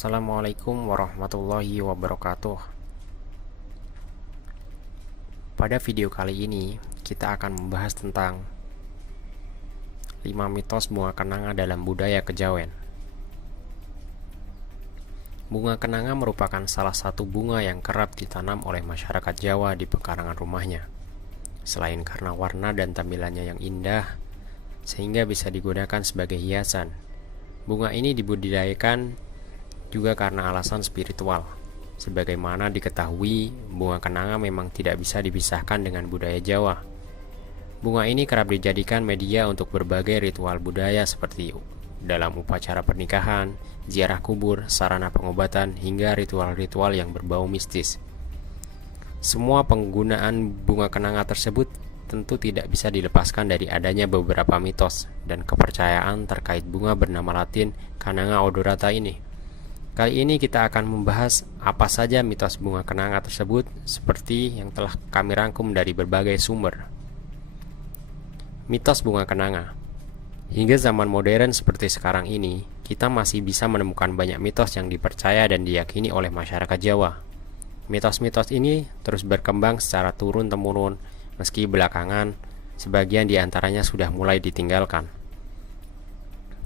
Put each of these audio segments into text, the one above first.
Assalamualaikum warahmatullahi wabarakatuh. Pada video kali ini kita akan membahas tentang 5 mitos bunga kenanga dalam budaya kejawen. Bunga kenanga merupakan salah satu bunga yang kerap ditanam oleh masyarakat Jawa di pekarangan rumahnya. Selain karena warna dan tampilannya yang indah, sehingga bisa digunakan sebagai hiasan, bunga ini dibudidayakan juga karena alasan spiritual. Sebagaimana diketahui, bunga kenanga memang tidak bisa dipisahkan dengan budaya Jawa. Bunga ini kerap dijadikan media untuk berbagai ritual budaya seperti dalam upacara pernikahan, ziarah kubur, sarana pengobatan, hingga ritual-ritual yang berbau mistis. Semua penggunaan bunga kenanga tersebut tentu tidak bisa dilepaskan dari adanya beberapa mitos dan kepercayaan terkait bunga bernama Latin Cananga odorata ini. Kali ini kita akan membahas apa saja mitos bunga kenanga tersebut seperti yang telah kami rangkum dari berbagai sumber. Mitos bunga kenanga. Hingga zaman modern seperti sekarang ini, kita masih bisa menemukan banyak mitos yang dipercaya dan diyakini oleh masyarakat Jawa. Mitos-mitos ini terus berkembang secara turun-temurun, meski belakangan sebagian diantaranya sudah mulai ditinggalkan.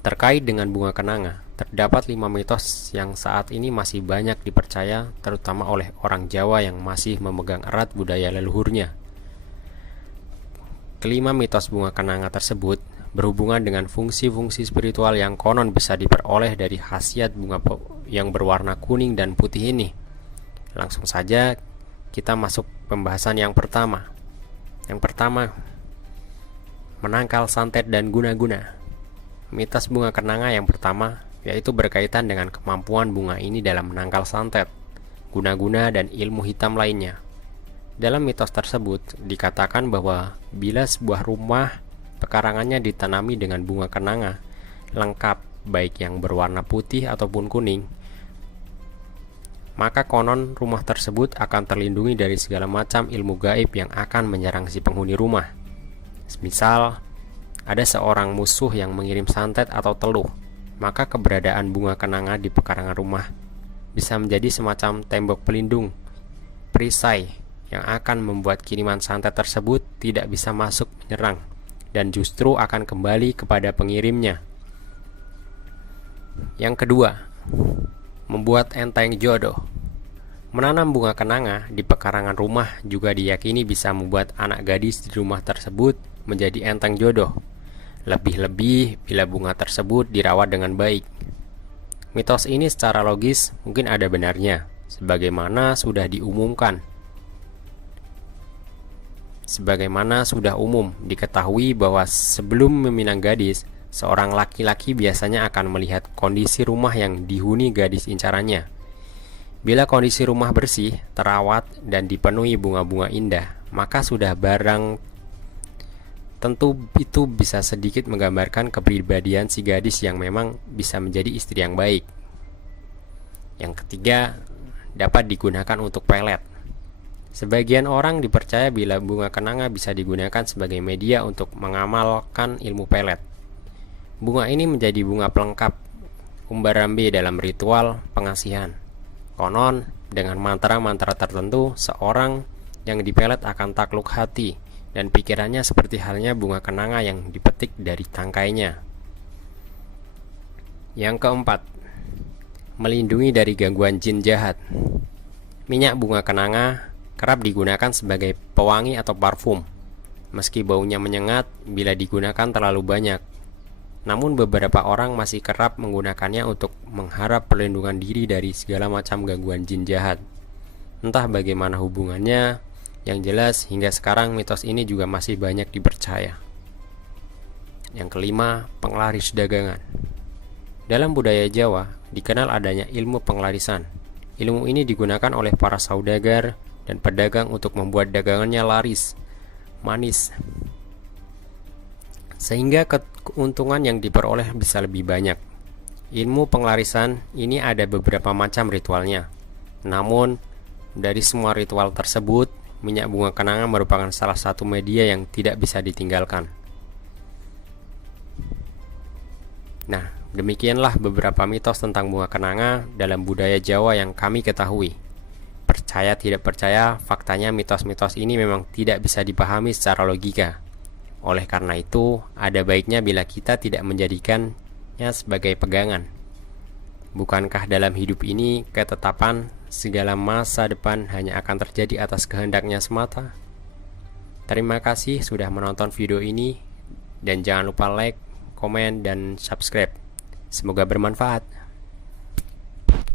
Terkait dengan bunga kenanga, terdapat 5 mitos yang saat ini masih banyak dipercaya, terutama oleh orang Jawa yang masih memegang erat budaya leluhurnya. Kelima mitos bunga kenanga tersebut berhubungan dengan fungsi-fungsi spiritual yang konon bisa diperoleh dari khasiat bunga yang berwarna kuning dan putih ini. Langsung saja kita masuk pembahasan yang pertama. Yang pertama, menangkal santet dan guna-guna. Mitos bunga kenanga yang pertama yaitu berkaitan dengan kemampuan bunga ini dalam menangkal santet, guna-guna, dan ilmu hitam lainnya. Dalam mitos tersebut dikatakan bahwa bila sebuah rumah pekarangannya ditanami dengan bunga kenanga lengkap, baik yang berwarna putih ataupun kuning, maka konon rumah tersebut akan terlindungi dari segala macam ilmu gaib yang akan menyerang si penghuni rumah. Misal, ada seorang musuh yang mengirim santet atau teluh, maka keberadaan bunga kenanga di pekarangan rumah bisa menjadi semacam tembok pelindung, perisai, yang akan membuat kiriman santet tersebut tidak bisa masuk menyerang dan justru akan kembali kepada pengirimnya. Yang kedua, membuat enteng jodoh. Menanam bunga kenanga di pekarangan rumah juga diyakini bisa membuat anak gadis di rumah tersebut menjadi enteng jodoh. Lebih-lebih bila bunga tersebut dirawat dengan baik. Mitos ini secara logis mungkin ada benarnya, sebagaimana sudah umum diketahui bahwa sebelum meminang gadis, seorang laki-laki biasanya akan melihat kondisi rumah yang dihuni gadis incarannya. Bila kondisi rumah bersih, terawat, dan dipenuhi bunga-bunga indah, maka sudah barang tentu itu bisa sedikit menggambarkan kepribadian si gadis yang memang bisa menjadi istri yang baik. Yang ketiga, dapat digunakan untuk pelet. Sebagian orang dipercaya bila bunga kenanga bisa digunakan sebagai media untuk mengamalkan ilmu pelet. Bunga ini menjadi bunga pelengkap umbarambe dalam ritual pengasihan. Konon, dengan mantra-mantra tertentu, seorang yang dipelet akan takluk hati dan pikirannya seperti halnya bunga kenanga yang dipetik dari tangkainya. Yang keempat, melindungi dari gangguan jin jahat. Minyak bunga kenanga kerap digunakan sebagai pewangi atau parfum, meski baunya menyengat bila digunakan terlalu banyak. Namun beberapa orang masih kerap menggunakannya untuk mengharap perlindungan diri dari segala macam gangguan jin jahat. Entah bagaimana hubungannya, yang jelas hingga sekarang mitos ini juga masih banyak dipercaya. Yang kelima, penglaris dagangan. Dalam budaya Jawa dikenal adanya ilmu penglarisan. Ilmu ini digunakan oleh para saudagar dan pedagang untuk membuat dagangannya laris, manis, sehingga keuntungan yang diperoleh bisa lebih banyak. Ilmu penglarisan ini ada beberapa macam ritualnya. Namun, dari semua ritual tersebut, minyak bunga kenanga merupakan salah satu media yang tidak bisa ditinggalkan. Nah, Demikianlah beberapa mitos tentang bunga kenanga dalam budaya Jawa yang kami ketahui. Percaya tidak percaya, faktanya mitos-mitos ini memang tidak bisa dipahami secara logika. Oleh karena itu, ada baiknya bila kita tidak menjadikannya sebagai pegangan. Bukankah dalam hidup ini ketetapan segala masa depan hanya akan terjadi atas kehendaknya semata? Terima kasih sudah menonton video ini, dan jangan lupa like, komen, dan subscribe. Semoga bermanfaat.